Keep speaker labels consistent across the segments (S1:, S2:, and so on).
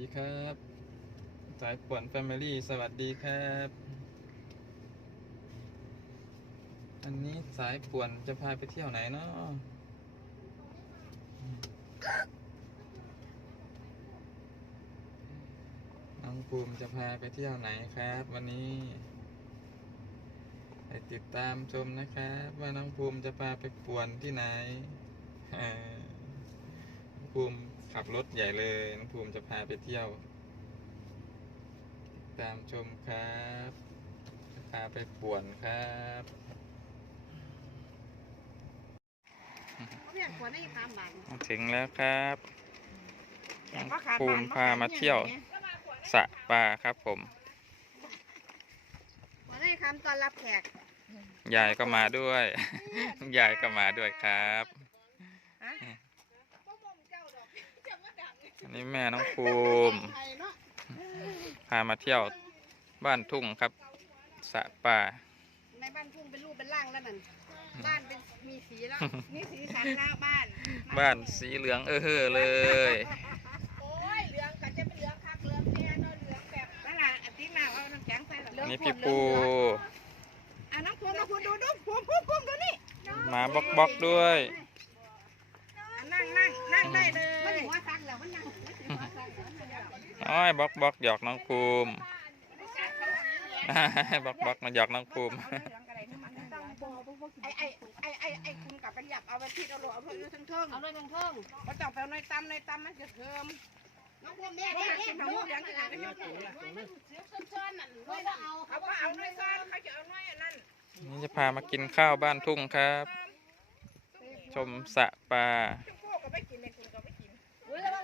S1: ดีครับ สายป่วนแฟมิลี่ สวัสดีครับ อันนี้สายป่วนจะพาไปเที่ยวไหนเนาะน้องภูมิจะพาไปเที่ยวไหนครับ วันนี้ไปติดตามชมนะครับ ว่าน้องภูมิจะพาไปป่วนที่ไหนภูมิ ขับรถใหญ่เลยน้องภูมิจะพาไปเที่ยวติดตามชมครับจะพาไปป่วนครับ
S2: เขาอยากกวนได้ความบาน
S1: มาถึงแล้วครับน้อง
S2: ก็ขาด
S1: ภู
S2: บาน
S1: มิ
S2: บ่
S1: พา
S2: ขด
S1: มาเที่ยว
S2: นี่
S1: สระปลาครับผม
S2: กวนได้คำตอนรับแขก
S1: ยายก็มาด้วย ยายก็มาด้วยครับ
S2: ฮะ
S1: อันนี้แม่น้องภูมิ
S2: ไทยเนาะ
S1: พามาเที่ยวบ้านทุ่งครับสระป่า
S2: ในบ้านทุ่งเป็นรูปเป็นร่างแล้วนั่นบ้านเป็นมีสีแล้วมีสีสันหน้าบ้าน
S1: บ้านสีเหลืองเออเฮ้อเลย
S2: โอ้ยเหลืองก็จะเป็นเหลืองคักเหลืองแท้เนาะเหลืองแบบนั่นแหละอาทิตย์หน้าเอาน้ำแข็งใส่เหลื
S1: อั
S2: อนง
S1: นี้
S2: โค
S1: พี่
S2: ตร
S1: ปู
S2: เหลืองอะน้องภูมิน้องภูมิดูดูภูมิภูมิภูมิดูนี่
S1: มาบล็อกบล็อกด้วย
S2: อะนั่งนั่งนั่งได้เลยมันถึงว่าซักแล้วมั นนั่งมันถึงว่าซักแล้วมันนั่ง
S1: อ้อยบล็อกบล็อกหยอกน้องภูมิบล็อกบล็อกมาหยอกน้องภูมิ
S2: ไอ้ไอ้ไอ้ไอ้ไอ้คุณกลับไปหยับเอาไปที่เอาโลเอาเพิ่มทั้งเทิงเอาเลยทั้งเทิงก็ต้องไปเอาในตำในตำมันจะเทิมน้องพวกแม่แม่แม่น้องพวกยังจะเอาไปยกตัวเขาก็เอาในซ้อนเขาจะเอาในอันนั้น
S1: นี่จะพามากินข้าวบ้านทุ่งครับ ชมสระปลา
S2: น้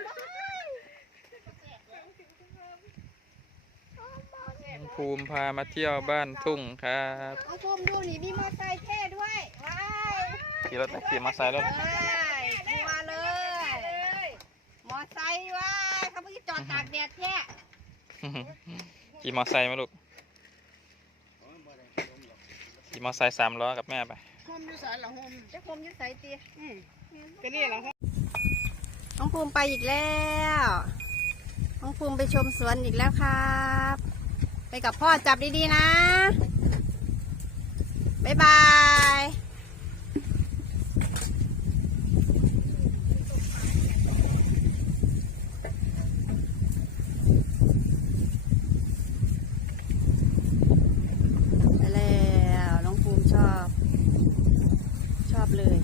S1: องภูมิพามาเที่ยวบ้านทุ่งครับ
S2: น้องภูมิดูนี่มีมอไซค์เท่ด้วยว้าย
S1: ขี่รถนะขี่มอเตอร์ไซค์รถ
S2: เอ้ยมาเลย มอไซค์ว้ายเขาเพิ่งจอดตากแดดแท้
S1: ขี่มอเตอร์ไซค์มาลูกขี่มอเตอร์ไซค์สามล้อกับแม่ไป
S2: โฮมอยู่สายหรอโฮมจะโฮมอยู่สายตีอืมก็นี่เหรอ น้องภูมิไปอีกแล้ว น้องภูมิไปชมสวนอีกแล้วครับ ไปกับพ่อจับดีๆนะ บ๊ายบาย ไปแล้วน้องภูมิชอบ ชอบเลย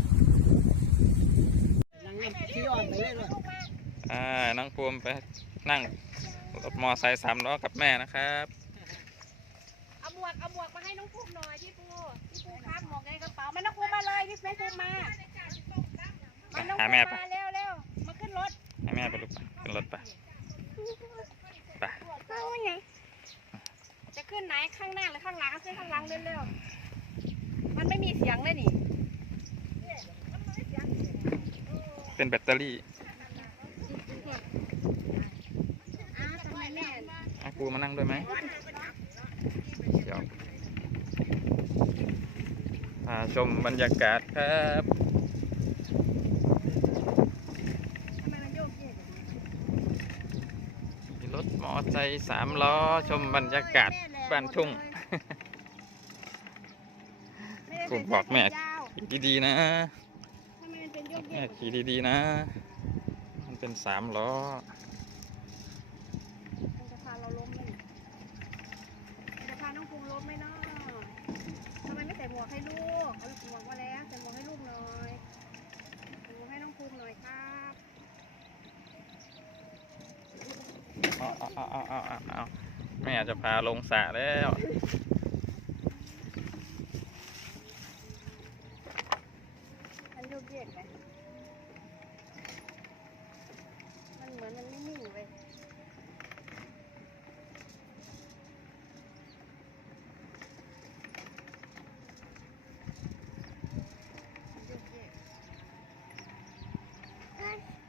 S1: อ่า น้องภูมิไปนั่งรถมอเตอร์ไซค์สามล้อกับแม่นะครับ
S2: เอาหมวกเอาหมวกมาให้น้องภูมิหน่อยพี่ปูพี่ปูครับหมวกในกระเป๋ามาน้องภูมิมาเลยพี่แม่ภูมิมามาน้อง
S1: หา
S2: ภู
S1: แม่
S2: มิ
S1: ไป
S2: มาเร็วเร็วมาขึ้นรถ
S1: ให้แม่ไปลูกไปขึ้นรถไปไป
S2: จะขึ้นไหนข้างหน้าหรือข้างหลังขึ้นข้างหลังเร็วๆมันไม่มีเสียงเลยนี่
S1: เป็นแบตเตอรี่
S2: อ้าวทำไมแม่
S1: ให้ ปูมานั่งด้วยไหมเดี๋ยวพาชมบรรยากาศครับ
S2: ทำไมมันโยกเยกแบบนี้
S1: มีรถมอเตอร์ไซค์สามล้อชมบรรยากาศบ้านทุ่ง
S2: ไม่ได้
S1: ผม
S2: ใส่
S1: บอกแม่
S2: เสื้ขนยาว
S1: ขี่ดีๆนะ
S2: ทำไมมันเป็นโยกเย
S1: แม่
S2: ก
S1: ขี่ดีๆนะ มันเป็นสามล้อ
S2: มันจะพาเราล้มไหมนี่มันจะพาน้องภูมิล้มไหมเนาะ ทำไมไม่ใส่หมวกให้ลูกเอาหมวกมาแล้วใส่หมวกให้ลูกหน่อยหมวกให้น้องภูมิหน่อยครับ
S1: เอาเอาเอาเอาเอาเอาแม่จะพาลงสระแล้ว
S2: มันโยกเยกไหมมันเหมือนมันไม่นิ่ง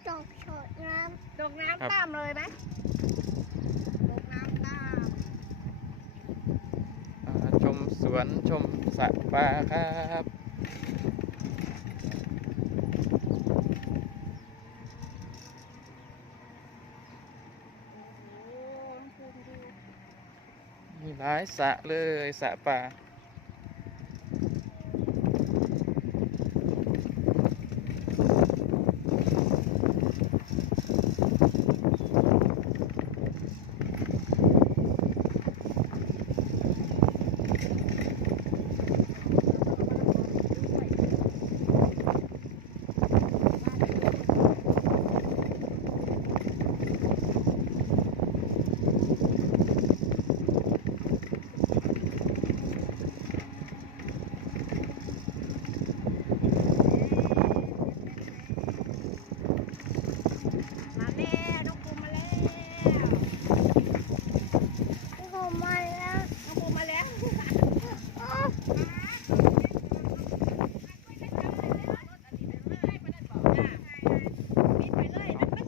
S3: ตกดน้
S2: ตกน้ำตามเลยไหมตกน้ำตาม
S1: ชมสวนชมสระปลาครับมีหลายสระเลยสระป
S2: ลา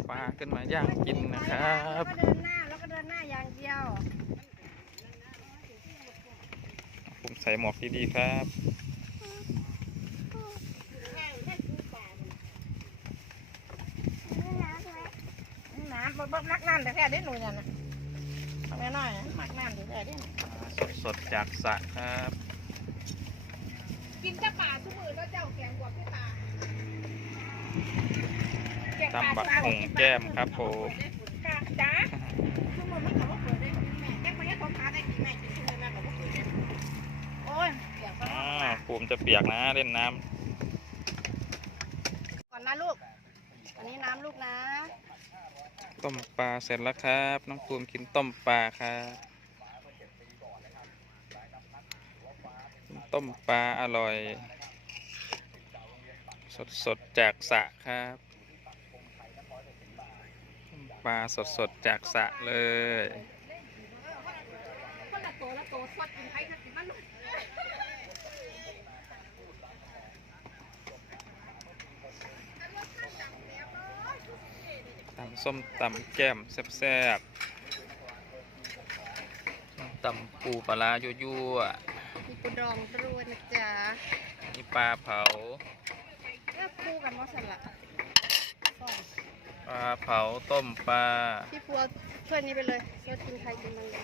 S1: ปลาขึ้นมาย่างกินนะครับ
S2: แล้วก็เดินหน้าแล้วก็เดินหน้าอย่างเดียว
S1: ผมใส่หมวกดีๆครับ
S3: ไม่รักไหม
S2: น้ำบ่มักน้ำแต่แค่ได้หนูเนี่ยนะทำแม่น้อยนะมักน้ำแต่แค่ได้
S1: สดๆจากสระครับ
S2: กินจะป่าทุกมือแล้วเจ้าแกงกว่าพี่ตา
S1: ตำบักหุ่งแก้มครับผม
S2: จ้าทุกมือมันก็บ่เปิดได้แม่แจ็คมันยังผมพาได้กินแม่กินทุกมือแม่ก็บ่เปิดได้โอ้ยเปียก
S1: อ่าภูมิจะเปียกนะเล่นน้
S2: ก่อนนะลูก อันนี้น้ำลูกนะำ
S1: ต้มปลาเสร็จแล้วครับ น้องภูมิกินต้มปลาครับ ต้มปลาอร่อย สดๆจากสระครับปลาสดๆจากสระเลย
S2: ตำ
S1: ส้มตำแก้มแซ่บๆตำปูปลาร้ายั่ว
S2: มี ปูดองด้วยนะจ๊ะ
S1: ๆมีปลาเผา
S2: เลือกคู่กันมอสละสอง
S1: ปลาเผาต้มปลา
S2: พี่พัวถ้วยนี้ไปเลยรสกินใครกินมันเลย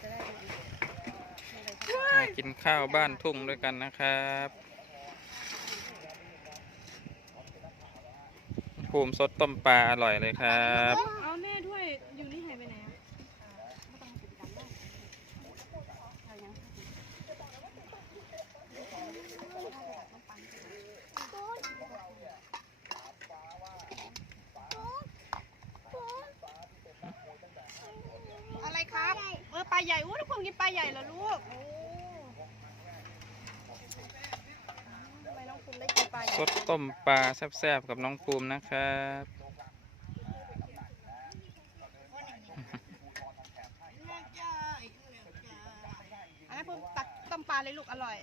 S2: จะได้ไม่อิ่ม
S1: มากินข้าวบ้านทุ่งด้วยกันนะครับภูมิสดต้มปลาอร่อยเลยครับ
S4: เอาแม่ด้วยอยู่นี่หายไปไหนอะ
S2: อะไรครับเออปลาใหญ่อู้ทุกคนกินปลาใหญ่เหรอลูกโอ้ทำไมน้องคุณได้กินปลาใหญ่
S1: สดต้มปลาแซ่บๆกับน้องภูมินะครับ
S2: อันนั้นผมตักต้มปลาเลยลูกอร่อย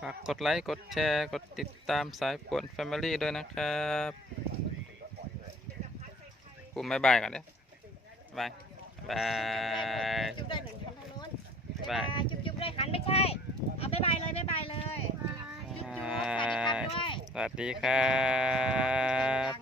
S1: ฝากกดไลค์ กดแชร์ กดติดตามสายป่วน Family ด้วยนะครับภูมิบายบายก่อนเนี่ย บายบาย
S2: จุ๊บได้หนึ่งคนทางโน้น
S1: บาย
S2: จุ๊บจุ๊บได้หันไม่ใช่ เอาบายบายเลยบายบายเลย จุ๊บจุ๊บสวัสดีครับด้วย
S1: สวัสดีครับ
S2: ดังเลย